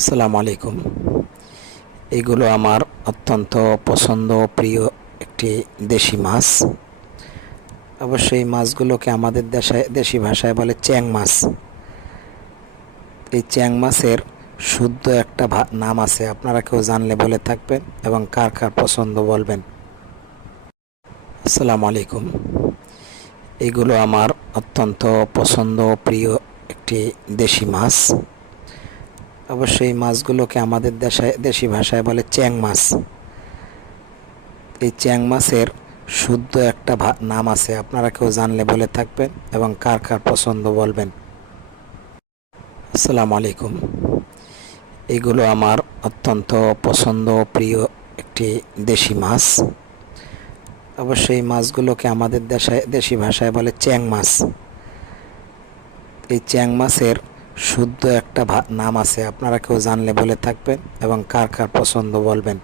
আসসালামু আলাইকুম। এগুলো আমার অত্যন্ত পছন্দ ও প্রিয় একটি দেশি মাছ। অবশ্যই মাছগুলোকে আমাদের দেশি ভাষায় বলে চ্যাং মাছ। এই চ্যাং মাছের শুদ্ধ একটা নাম আছে, আপনারা কেউ জানলে বলে থাকবেন এবং কার কার পছন্দ বলবেন। আসসালামু আলাইকুম। এগুলো আমার অত্যন্ত পছন্দ ও প্রিয় একটি দেশি মাছ। অবশ্যই মাছগুলোকে আমাদের দেশি ভাষায় বলে চ্যাং মাছ। এই চ্যাং মাছের শুদ্ধ একটা নাম আছে, আপনারা কেউ জানলে বলে থাকবেন এবং কার কার পছন্দ বলবেন। আসসালামু আলাইকুম। এগুলো আমার অত্যন্ত পছন্দ ও প্রিয় একটি দেশি মাছ। অবশ্যই মাছগুলোকে আমাদের দেশি ভাষায় বলে চ্যাং মাছ। এই চ্যাং মাছের শুদ্ধ একটা নাম আছে, আপনারা কেউ জানলে বলে থাকবেন এবং কার কার পছন্দ বলবেন।